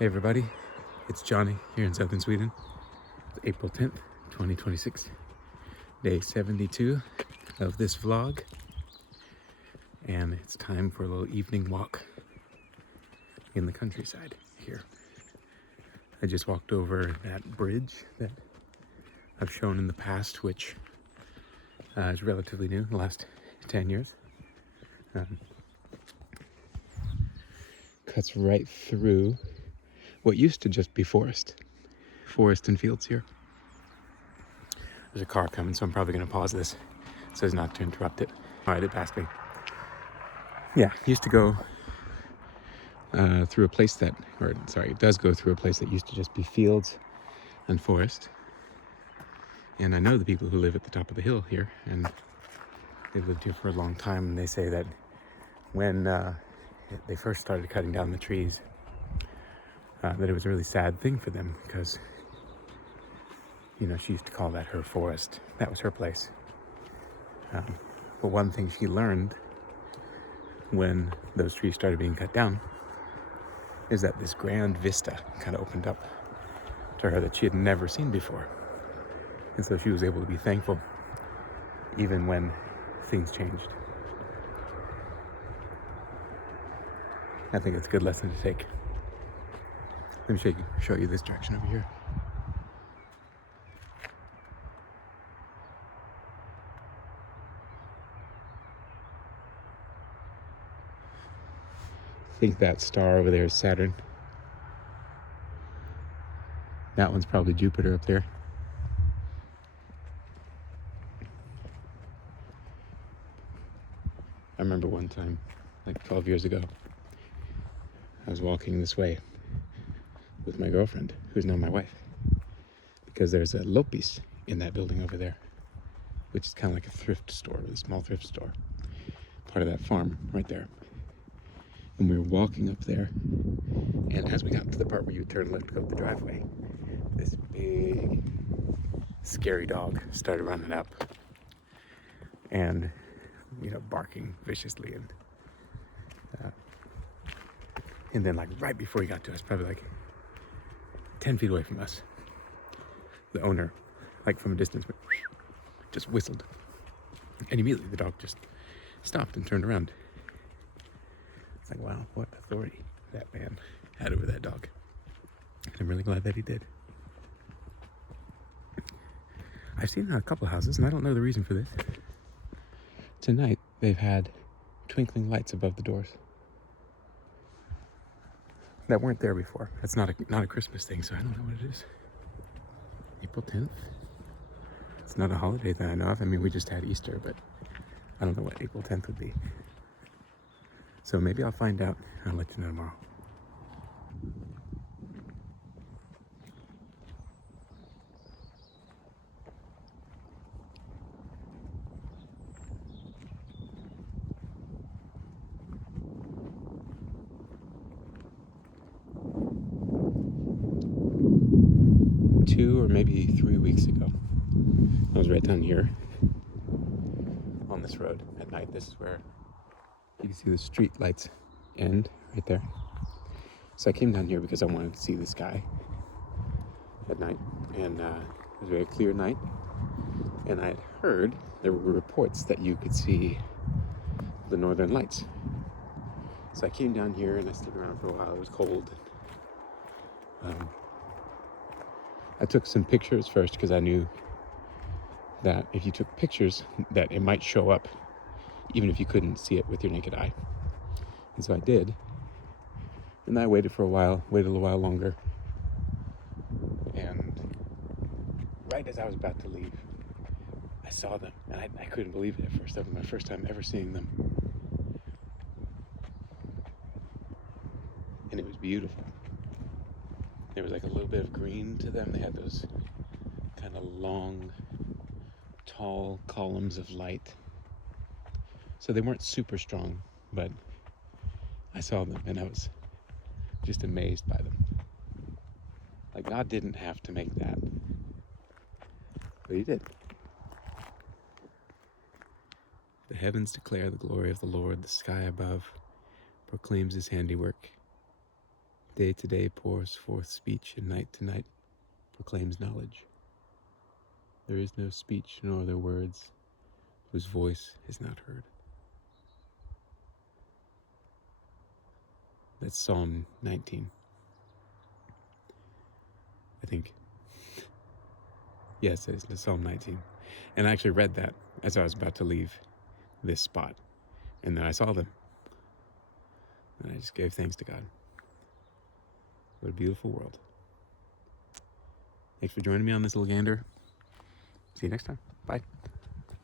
Hey everybody, it's Johnny here in southern Sweden. It's April 10th, 2026, day 72 of this vlog, and it's time for a little evening walk in the countryside here. I just walked over that bridge that I've shown in the past, which is relatively new, the last 10 years. Cuts right through what used to just be forest and fields here. There's a car coming, so I'm probably going to pause this so as not to interrupt it. All right, it passed me. Yeah, used to go through a place that, it does go through a place that used to just be fields and forest. And I know the people who live at the top of the hill here, and they've lived here for a long time, and they say that when they first started cutting down the trees, that it was a really sad thing for them because, you know, she used to call that her forest. That was her place. But one thing she learned when those trees started being cut down is that this grand vista kind of opened up to her that she had never seen before. And so she was able to be thankful even when things changed. I think it's a good lesson to take. Let me show you this direction over here. I think that star over there is Saturn. That one's probably Jupiter up there. I remember one time, like 12 years ago, I was walking this way with my girlfriend, who's now my wife, because there's a Lopis in that building over there, which is kind of like a thrift store, a small thrift store, part of that farm right there. And we were walking up there, and as we got to the part where you turn left to go up the driveway, this big, scary dog started running up and, you know, barking viciously. And then, like, right before he got to us, probably like 10 feet away from us, the owner, like from a distance, just whistled. And immediately the dog just stopped and turned around. It's like, wow, what authority that man had over that dog. And I'm really glad that he did. I've seen it in a couple of houses, and I don't know the reason for this. Tonight, they've had twinkling lights above the doors that weren't there before. It's not a Christmas thing, so I don't know what it is. April 10th? It's not a holiday that I know of. I mean, we just had Easter, but I don't know what April 10th would be. So maybe I'll find out and I'll let you know tomorrow. Two or maybe 3 weeks ago, I was right down here on this road at night. This is where you can see the street lights end right there. So I came down here because I wanted to see the sky at night, and it was a very clear night, and I had heard there were reports that you could see the northern lights. So I came down here and I stood around for a while. It was cold. I took some pictures first because I knew that if you took pictures that it might show up even if you couldn't see it with your naked eye. And so I did. And I waited a little while longer. And right as I was about to leave, I saw them. And I couldn't believe it at first. That was my first time ever seeing them. And it was beautiful. There was like a little bit of green to them. They had those kind of long, tall columns of light. So they weren't super strong, but I saw them and I was just amazed by them. Like, God didn't have to make that, but he did. The heavens declare the glory of the Lord. The sky above proclaims his handiwork. Day to day pours forth speech, and night to night proclaims knowledge. There is no speech nor other words whose voice is not heard. That's Psalm 19. I think. Yes, it's Psalm 19. And I actually read that as I was about to leave this spot. And then I saw them. And I just gave thanks to God. What a beautiful world. Thanks for joining me on this little gander. See you next time. Bye.